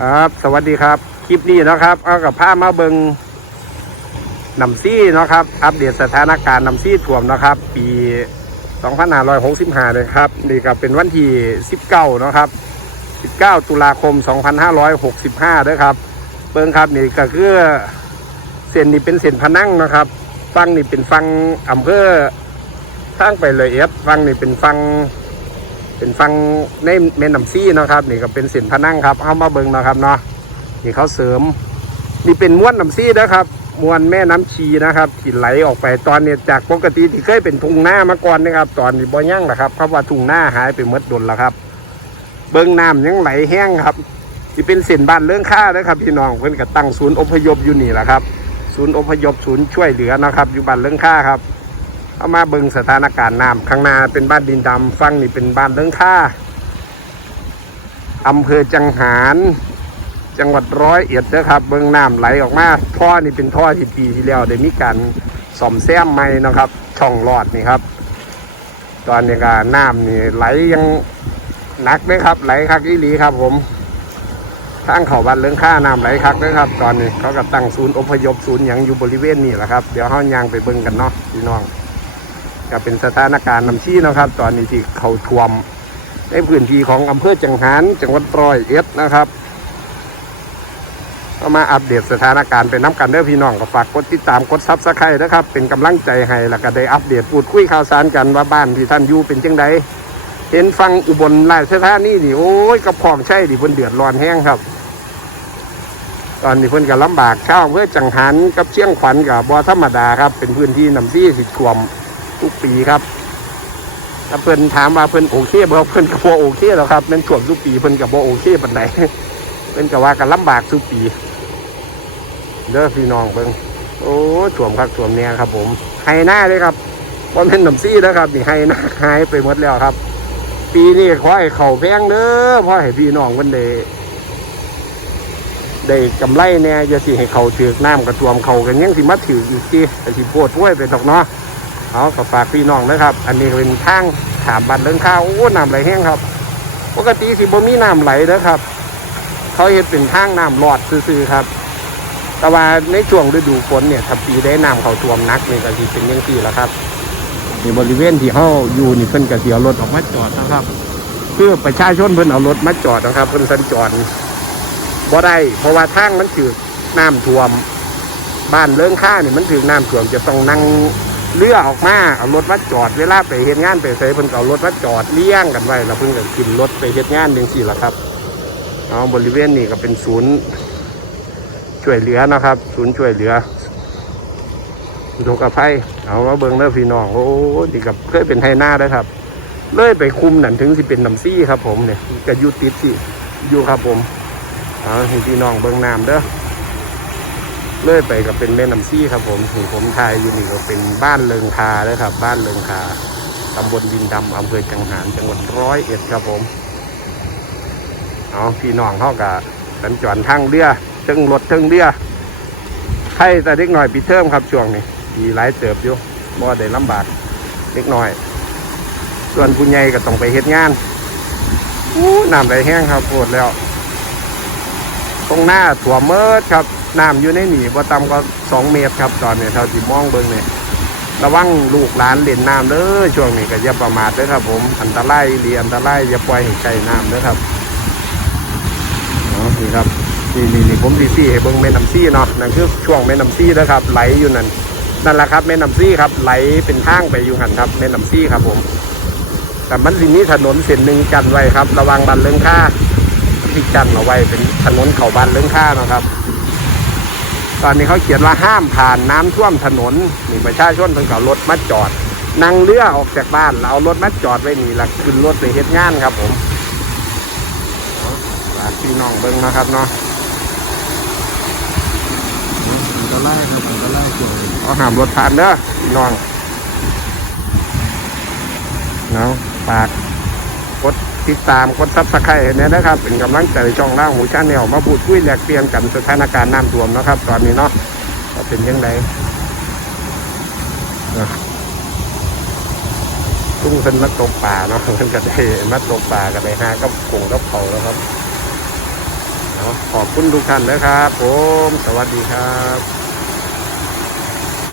ครับ สวัสดีครับ คลิปนี้นะครับเอากับผ้ามาเบิงน้ำซี่นะครับ อัปเดตสถานการณ์น้ำซี่ท่วมนะครับ ปี 2565 เลยครับ นี่ก็เป็นวันที่ 19เนาะครับ 19 ตุลาคม 2565ด้วยครับ เบิงครับนี่ก็คือเส้นนี้เป็นเส้นพนังนะครับฟังนี่เป็นฟังอำเภอทางไปเลยเอฟฟังนี่เป็นฟัง เป็นฟังในแม่น้ำซี่นะครับนี่ก็เป็นเส้นพนังครับเอามาเบิงนะครับเนาะนี่เขาเสริม นี่เป็นม้วนน้ำซี่นะครับมวนแม่น้ำชีนะครับที่ไหลออกไปตอนนี้จากปกติที่เคยเป็นทุ่งหน้ามาก่อนนะครับ ตอนนี้บ่ยั่งแล้วครับเพราะว่าทุ่งหน้าหายไปหมดดนแล้วครับ เบิ้งน้ำยังไหลแห้งครับที่เป็นเส้นบ้านเรื่องค่านะครับพี่น้องเพิ่อนก็ตั้งศูนย์อพยพอยู่นี่แหละครับ ศูนย์อพยพศูนย์ช่วยเหลือนะครับ อยู่บ้านเรื่องค่าครับ เอามาเบิงสถานการณ์น้ำข้างหน้าเป็นบ้านดินดำฝั่งนี่เป็นบ้านเรื่องค่าอำเภอจังหารจังหวัดร้อยเอ็ดนะครับ เบิงน้ำไหลออกมาท่อนี่เป็นท่อที่ปีที่แล้วได้มีการซ่อมแซมใหม่นะครับ ช่องลอดนี่ครับ ตอนนี้ก็น้ำนี่ไหลยังหนักเลยครับ ไหลคักอีหลีครับ ผมทางเขาบ้านเรื่องค่าน้ำไหลคักเลยครับ ตอนนี้เขาก็ตั้งศูนย์อพยพศูนย์หยังอยู่บริเวณนี้แหละครับ เดี๋ยวเขายางไปเบิ่งกันเนาะพี่น้อง ก็เป็นสถานการณ์น้ำชี้นะครับ ตอนนี้ที่เขาท่วมในพื้นที่ของอำเภอจังหารจังหวัดร้อยเอ็ดนะครับก็มาอัปเดตสถานการณ์เป็นน้ำกันเด้อพี่น้องก็ฝากกดติดตามกดซับสไครต์นะครับ เป็นกำลังใจให้แล้วก็ได้อัปเดตพูดคุยข่าวสารกันว่าบ้านที่ท่านอยู่เป็นจังไดเห็นฟังอุบลราชธานีนี่โอ้ยกระพองใช่ดิเพิ่นเดือดร้อนแห้งครับ ตอนนี้เพิ่นก็ลำบากชาวอำเภอจังหันกับเชียงขวัญกับบ่ธรรมดาครับ เป็นพื้นที่นำซี่สิท่วม ทุกปีครับถ้าเพิ่นถามว่าเพิ่นโอเคบ่เพิ่นก็บ่โอเคหรอครับแมันท่วมทุกปีเพิ่นก็บ่โอเคปานใดเพิ่นก็ว่ากันลำบากทุกปีเด้อพี่น้องเบิ่งโอ้ท่วมครับท่วมเนี่ยครับ ผมไฮหน้าเลยครับบ่แม่นน้ำซี่นะครับนี่ไฮหน้าหายไปหมดแล้วครับ ปีนี้ขอให้เขาแพงเด้อพราะให้พี่น้องเพิ่นได้ได้กำไรแน่อย่าสิให้เขาถือกน้ำกระทวมเขากันยังสิมาถืออีกทีแต่สิปวดห้วยไปดอกเนาะ เอาก็ฝากพี่น้องนะครับ อันนี้เป็นทางถามบัตรเรื่องข้าวโอ้น้ำไหลแห้งครับ ปกติสิบ่มีน้ำไหลนะครับ เขาเห็นเป็นทางน้ำหลอดซื่อๆครับ แต่ว่าในช่วงฤดูฝนเนี่ยถ้าปีได้น้ำเขาท่วมนักนี่ก็สิเป็นยังสี่แล้วครับนี่บริเวณที่เขาอยู่นี่เพิ่นก็เสียรถออกมาจอดนะครับเพื่อประชาชนเพิ่นเอารถมาจอดนะครับเพิ่นสัญจรบ่ได้เพราะว่าทางมันถือน้ำท่วม บ้านเรื่องข้าเนี่ยมันถือน้ำท่วมจะต้องนั่ง เรือออกมาเอารถมาจอดเวลาไปเฮ็ดงานไปใส่เพิ่นก็เอารถมาจอดเลี้ยงกันไว้แล้วเพิ่นก็ขึ้นรถไปเฮ็ดงานจังซี่ล่ะครับเอาบริเวณนี้ก็เป็นศูนย์ช่วยเหลือนะครับ ศูนย์ช่วยเหลืออุทกภัยเอามาเบิ่งเด้อพี่น้องโอ้นี่กับเคยเป็นไทหน้าได้ครับเลยไปคุมหนันถึงสิเป็นน้ำซี่ครับ ผมเนี่ยก็อยู่ติดสิอยู่ครับผมเอาพี่น้องเบิ่งน้ำเด้อ เลื่อยไปก็เป็นแม่น้ำซี่ครับผมถึงผมทายอยู่นี่ก็เป็นบ้านเลิงคาเลยครับ บ้านเลิงคาตำบลดินดำอำเภอจังหารจังหวัดร้อยเอ็ดครับผมเอาพี่น้องเขากะสัญจรทางเรือเทิงรถเทิงเรือใครแต่เด็กหน่อยปีเทิมครับช่วงนี้ดีหลายเติบอยู่บ่ได้ลำบากเล็กหน้อย ส่วนผู้ใหญ่ก็ต้องไปเฮ็ดงานอู้น้ำไหลแห้งครับปวดแล้วตรงหน้าถั่วเมิดครับ น้ำอยู่ในหนีว่าต่ำก็สองเมตรครับตอนนี้เท่าที่มองเบิ่งเนี่ยระวังลูกหลานเล่นน้ำเด้อช่วงนี้ก็อย่าประมาทเด้อครับ ผมอันตรายดีอันตรายอย่าปล่อยให้ใกล้น้ำเด้อครับนี่ครับนี่นี่นี่ผมดีซี่ให้เบิ่งแม่น้ำซี่เนาะนั่นคือช่วงแม่น้ำซี่นะครับ ไหลอยู่นั่นนั่นแหละครับแม่น้ำซี่ครับ ไหลเป็นทางไปอยู่หันครับแม่น้ำซี่ครับผม แต่มันสิมีถนนเส้นหนึ่งกันไว้ครับ ระวังบันเรื่องค่าที่กันเอาไว้เป็นถนนเขาบ้านเรื่องค่านะครับ ตอนนี้เขาเขียนว่าห้ามผ่านน้ำท่วมถนนนี่ประชาชนเพิ่งเอารถมาจอดนั่งเรือออกจากบ้านแล้วเอารถมาจอดไว้นี่ล้วขึ้นรถไปเฮ็ดงานครับผมฝากพี่น้องเบิ้งนะครับเนาะอันตรายครับอันตรายเกี่ยวเอาห้ามรถผ่านเด้อพี่น้องเนาะฝากกด ติดตามกดซับสไครต์เนี่ยนะครับ เป็นกำลังใจช่องล่างหมูชาแนลมาพูดคุยแลกเปลี่ยนกันสถานการณ์น้ำท่วมนะครับ ตอนนี้เนาะเป็นยังไงนะตุ้งเพิ่นมาตกป่าเนาะเพิ่นก็ได้มาตกป่ากันไปหากับกงกับเขาแล้วครับขอบคุณทุกท่านนะครับ ผม สวัสดีครับ